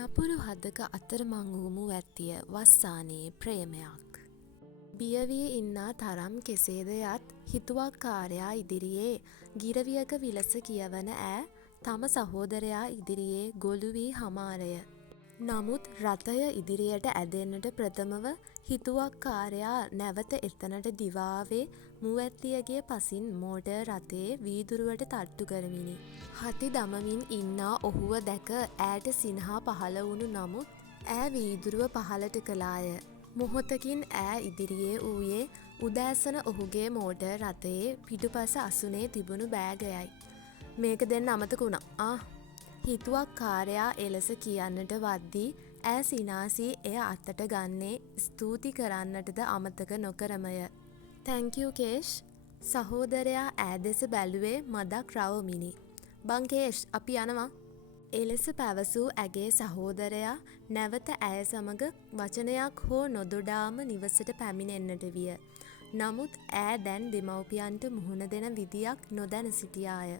නපුරු හදක අතරමං වූමු ඇත්තිය වස්සානයේ ප්‍රේමයක්. බියවී ඉන්නා තරම් කෙසේද යත් හිතුවක්කාරයා ඉදිරියේ ගිරවියක විලස කියවන ඈ තම සහෝදරයා ඉදිරියේ ගොළු වී හමාරය. නමුත් රථය ඉදිරියට ඇදෙන්නට ප්‍රථමව හිතුවක්කාරයා නැවත එතනට දිවාවේ මුවැත්තියගේ පසින් මෝටර් රථයේ වීදුරුවට තට්ටු කරමිනි. හති දමමින් ඉන්නා ඔහුව දැක ඈට සිනහා පහළ වුණු නමුත් ඈ වීදුරුව පහළට කළාය. මොහොතකින් ඈ ඉදිරියේ වූයේ උදෑසන ඔහුගේ මෝටර් රථයේ පිටුපස අසුනේ තිබුණු බෑගයයි. මේක දෙන්න අමතක වුණා. හිතුවක්කාරයා එලෙස කියන්නට වද්දී ඈ සිනාසී එය අතට ගන්නේ ස්තුති කරන්නටද අමතක නොකරමය. තැන්කියු කේෂ්. සහෝදරයා ඈ දෙස බැලුවේ මදක් රවමිනි. බං කේෂ් අපි යනවා. එලෙස පැවසූ ඇගේ සහෝදරයා නැවත ඇය සමග වචනයක් හෝ නොදොඩාම නිවසට පැමිණෙන්නට විය. නමුත් ඈ දැන් දෙමව්පියන්ට මුහුණ දෙන විදියක් නොදැන සිටියාය.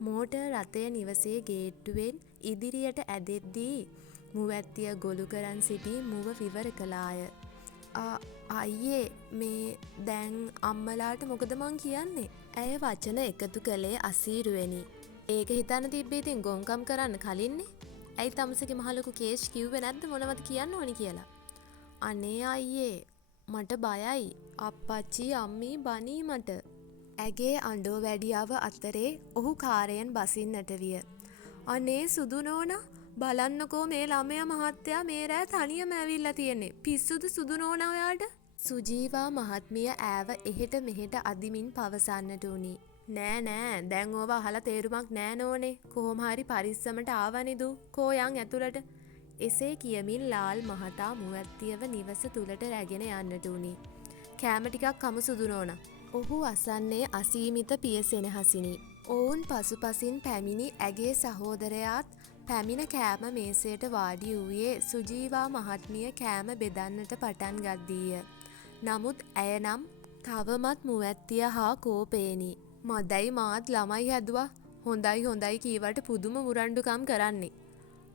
මෝටර් රථය නිවසේ ගේට්ටුවෙන් ඉදිරියට ඇදෙද්දී මුවැත්තිය ගොළු කරන් සිටි මුව විවර කළාය. අයියේ මේ දැන් අම්මලාට මොකද මං කියන්නේ? ඇය වචන එකතු කළේ අසීරුවෙනි. ඒක හිතන්න තිබ්බේ ඉතින් ගොංකම් කරන්න කලින්නේ. ඇයි තමසගේ මහලොකු කේෂ් කිව්වේ නැද්ද මොනවද කියන්න ඕනි කියලා? අනේ අයියේ මට බයයි. අප්පච්චි අම්මී බනී මට. ඇගේ අඬෝ වැඩියාව අතරේ ඔහු කාරයෙන් බසින්නට විය. අනේ සුදු නෝනා බලන්නකෝ මේ ළමයා මහත්තයා මේ රෑ තනියම ඇවිල්ලා තියෙන්නේ. පිස්සුද සුදු නෝනා ඔයාට? සුජීවා මහත්මිය ඈව එහෙට මෙහෙට අදිමින් පවසන්නට උනි. නෑ දැන් ඕවා අහලා තේරුමක් නෑ නෝනේ. කොහොම හරි පරිස්සමට ආවනිදු. කෝ යන් ඇතුළට. එසේ කියමින් ලාල් මහතා මුවැත්තියව නිවස තුලට රැගෙන යන්නට උනි. කෑම ටිකක් කමු සුදු නෝනා. ඔහු අසන්නේ අසීමිත පියසෙනෙහසිනි. ඔවුන් පසුපසින් පැමිණි ඇගේ සහෝදරයාත් පැමිණ කෑම මේසයට වාඩි වූයේ සුජීවා මහත්මිය කෑම බෙදන්නට පටන් ගද්දීය. නමුත් ඇය නම් තවමත් මුවැත්තිය හා කෝපේනි. මදයි මාත් ළමයි හැදුවා. හොඳයි කීවට පුදුම මුරණ්ඩුකම් කරන්නේ.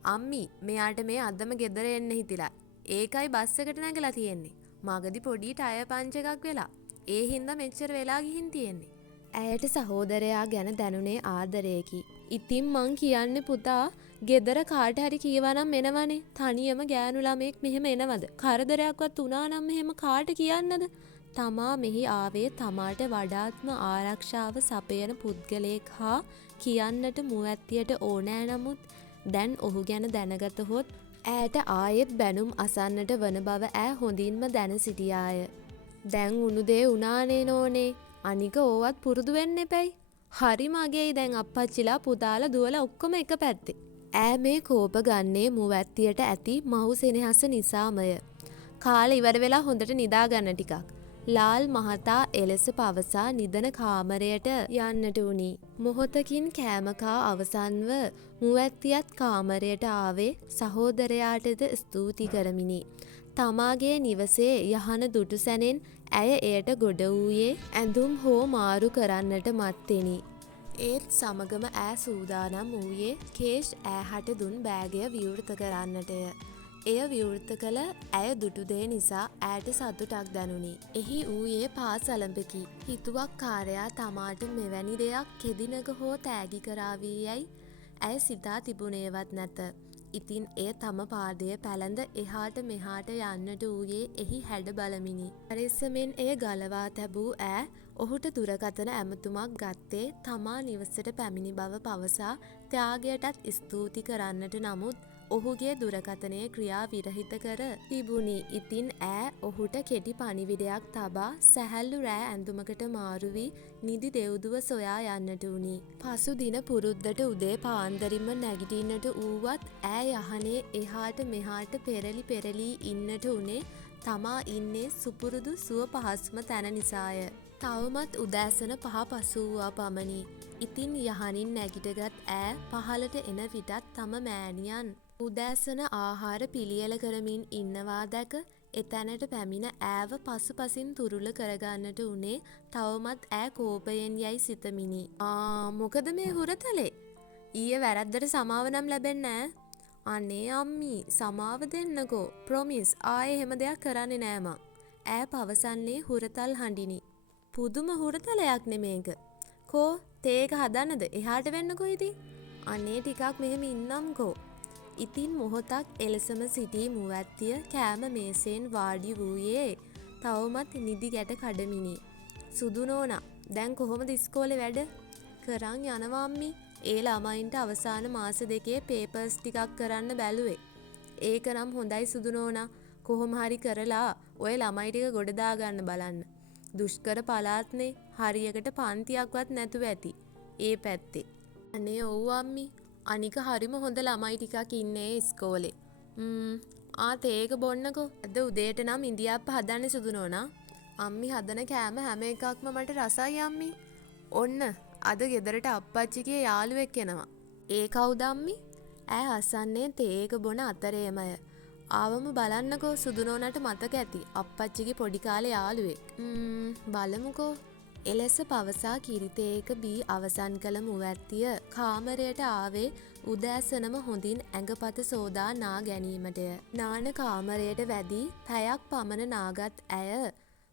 අම්මි මෙයාට මේ අදම ගෙදර එන්න හිතිලා. ඒකයි බස් එකට නැගලා තියෙන්නේ. මගදී පොඩි ටයර් පංච් එකක් වෙලා. ඒ හින්දා මෙච්චර වෙලා ගිහින් තියෙන්නේ. ඇයට සහෝදරයා ගැන දැනුනේ ආදරයකි. ඉතින් මං කියන්නේ පුතා ගෙදර කාට හරි කීවනම් එනවනේ. තනියම ගෑනු ළමෙක් මෙහෙම එනවද? කරදරයක්වත් වුණා නම් මෙහෙම කාට කියන්නද? තමා මෙහි ආවේ තමාට වඩාත්ම ආරක්ෂාව සපයන පුද්ගලයෙක් හා කියන්නට මුවැත්තියට ඕනෑ. නමුත් දැන් ඔහු ගැන දැනගතහොත් ඈට ආයෙත් බැනුම් අසන්නට වන බව ඈ හොඳින්ම දැන සිටියාය. දැන් උණු දේ උනානේ නෝනේ. අනික ඕවත් පුරුදු වෙන්න එපැයි. හරි මගේයි දැන් අප්පච්චිලා පුතාලා දුවලා ඔක්කොම එක පැත්තේ. ඈ මේ කෝප ගන්නේ මුවැත්තියට ඇති මහු සෙනෙහස නිසාමය. කාලේ ඉවර වෙලා හොඳට නිදා ගන්න ටිකක්. ලාල් මහතා එලෙස පවසා නිදන කාමරයට යන්නට උනි. මොහොතකින් කෑමකා අවසන්ව මුවැත්තියත් කාමරයට ආවේ සහෝදරයාටද ස්තුති කරමිනි. තමාගේ නිවසේ යහන දුටු සැනෙන් ඇය එයට ගොඩ වූයේ ඇඳුම් හෝ මාරු කරන්නට මත්තෙනි. ඒත් සමගම ඈ සූදානම් වූයේ කේෂ් ඈහට දුන් බෑගය විවෘත කරන්නටය. එය විවෘත කළ ඇය දුටු දේ නිසා ඈට සතුටක් දැනුනි. එහි වූයේ පාසලඹකි. හිතුවක්කාරයා තමාට මෙවැනි දෙයක් කෙදිනක හෝ තෑගි කරාවී යැයි ඇය සිතා තිබුණේවත් නැත. ඉතින් එය තම පාදය පැළඳ එහාට මෙහාට යන්නට වූයේ එහි හැඩ බලමිනි. පරිස්සමෙන් එය ගලවා තැබූ ඈ ඔහුට දුරකථන ඇමතුමක් ගත්තේ තමා නිවසට පැමිණි බව පවසා ත්‍යාගයටත් ස්තුති කරන්නට. නමුත් ඔහුගේ දුරකථනය ක්‍රියා විරහිත කර තිබුණි. ඉතින් ඈ ඔහුට කෙටි පණිවිඩයක් තබා සැහැල්ලු රෑ ඇඳුමකට මාරු වී නිදි දෙව්දුව සොයා යන්නට වුණි. පසු දින පුරුද්දට උදේ පාන්දරින්ම නැගිටින්නට ඌවත් ඈ යහනේ එහාට මෙහාට පෙරලි ඉන්නට උනේ තමා ඉන්නේ සුපුරුදු සුව පහසුම තැන නිසාය. තවමත් උදෑසන 5 පසු වූවා පමණි. ඉතින් යහනින් නැගිටගත් ඈ පහළට එන විටත් තම මෑණියන් උදෑසන ආහාර පිළියෙල කරමින් ඉන්නවා දැක එතැනට පැමිණ ඈව පසුපසින් තුරුල කරගන්නට උනේ තවමත් ඈ කෝපයෙන් යයි සිතමිනි. මොකද මේ හුරතලේ? ඊයේ වැරද්දට සමාව නම් ලැබෙන්නේ නෑ. අනේ අම්මී සමාව දෙන්නකෝ ප්‍රොමිස් ආයේ එහෙම දෙයක් කරන්නේ නෑ මං. ඈ පවසන්නේ හුරතල් හඬිනි. පුදුම හුරතලයක් නෙමේක. කෝ තේක හදන්නද එහාට වෙන්නකෝ ඉතින්. අනේ ටිකක් මෙහෙම ඉන්නම්කෝ. ඉතින් මොහොතක් එලෙසම සිටි මුවැත්තිය කෑම මේසෙන් වාඩි වූයේ තවමත් නිදි ගැට කඩමිනි. සුදු නෝනා දැන් කොහොමද ඉස්කෝලේ වැඩ? කරන් යනවා අම්මි. ඒ ළමයින්ට අවසාන මාස දෙකේ පේපර්ස් ටිකක් කරන්න බැලුවේ. ඒක නම් හොඳයි සුදු නෝනා. කොහොම හරි කරලා ඔය ළමයි ටික ගොඩ දාගන්න බලන්න. දුෂ්කර පළාත්නේ හරියකට පන්තියක්වත් නැතුව ඇති. ඒ පැත්තේ. අනේ ඔව් අම්මි. අනික හරිම හොඳ ළමයි ටිකක් ඉන්නේ ඉස්කෝලේ. තේක බොන්නකෝ. අද උදේට නම් ඉන්දියාප්ප හදන්නේ සුදු නෝනා. අම්මි හදන කෑම හැම එකක්ම මට රසයි අම්මි. ඔන්න අද ගෙදරට අප්පච්චිගේ යාළුවෙක් එනවා. ඒ කවුද අම්මි? ඈ අසන්නේ තේක බොන අතරේමය. ආවම බලන්නකෝ සුදු නෝනාට මතක ඇති අප්පච්චිගේ පොඩි කාලේ යාළුවෙක්. බලමුකෝ. එලෙස පවසා කිරිතේක බී අවසන් කළ මුවැත්තිය කාමරයට ආවේ උදෑසනම හොඳින් ඇඟපත සෝදා නා ගැනීමටය. නාන කාමරයට වැදී පැයක් පමණ නාගත් ඇය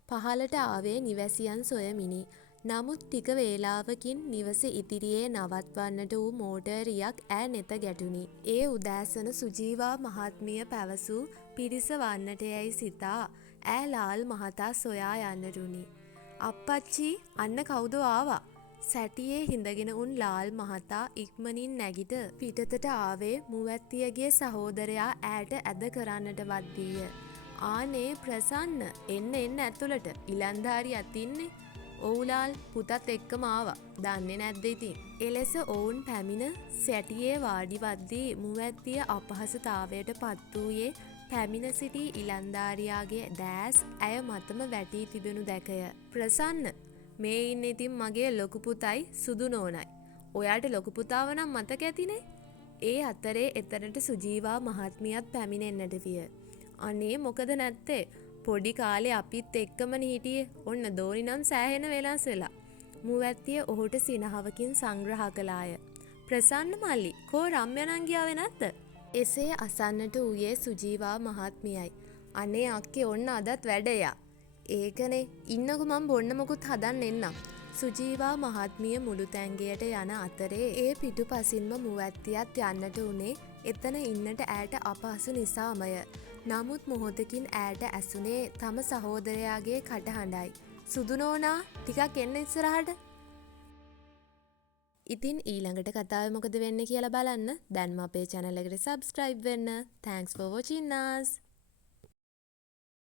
පහලට ආවේ නිවැසියන් සොයමිනි. නමුත් ටික වේලාවකින් නිවස ඉදිරියේ නවත්වන්නට වූ මෝටරයක් ඈ නෙත ගැටුණි. ඒ උදෑසන සුජීවා මහත්මිය පැවසූ පිරිස වන්නට යැයි සිතා ඈ ලාල් මහතා සොයා යන්නටුනි. අප්පච්චි අන්න කවුද ආවා? සැටියේ හිඳගෙන උන් ලාල් මහතා ඉක්මනින් නැගිට පිටතට ආවේ මුවැත්තියගේ සහෝදරයා ඈට ඇද කරන්නට වද්දීය. ආනේ ප්‍රසන්න එන්න ඇතුළට ඉලන්දාරියක් ඉන්නේ. ඔවුලාල් පුතත් එක්කම ආවා. දන්නේ නැද්ද ඉතින්. එලෙස ඔවුන් පැමිණ සැටියේ වාඩිවද්දී මුවැත්තිය අපහසුතාවයට පත් වූයේ පැමිණ සිටි ඉලන්දාරියාගේ දෑස් ඇය මතම වැටී තිබෙනු දැකය. ප්‍රසන්න මේ ඉන්න ඉතින් මගේ ලොකු පුතයි සුදු නෝනයි. ඔයාට ලොකු පුතාව නම් මතක ඇතිනේ. ඒ අතරේ එතනට සුජීවා මහත්මියත් පැමිණෙන්නට විය. අනේ මොකද නැත්තේ? පොඩි කාලේ අපිත් එක්කමනේ හිටියේ. ඔන්න දෝනි නම් සෑහෙන වෙනස් වෙලා. මුවැත්තිය ඔහුට සිනහවකින් සංග්‍රහ කළාය. ප්‍රසන්න මල්ලි කෝ රම්‍ය නංගියාවේ නැද්ද? එසේ අසන්නට ඌයේ සුජීවා මහත්මියයි. අනේ අක්කේ ඔන්න අදත් වැඩයා. ඒකනේ ඉන්නකො මම බොන්න මොකුත් හදන්න එන්නම්. සුජීවා මහත්මිය මුළු තැන්ගයට යන අතරේ ඒ පිටුපසින්ම මුවැත්තියත් යන්නට උනේ එතන ඉන්නට ඈට අපහසු නිසාමය. නමුත් මොහොතකින් ඈට ඇසුනේ තම සහෝදරයාගේ කටහඬයි. සුදු නෝනා ටිකක් එන්න ඉස්සරහට. ඉතින් ඊළඟට කතාවේ මොකද වෙන්නේ කියලා බලන්න දැන්ම අපේ channel එකට subscribe වෙන්න. Thanks for watching us.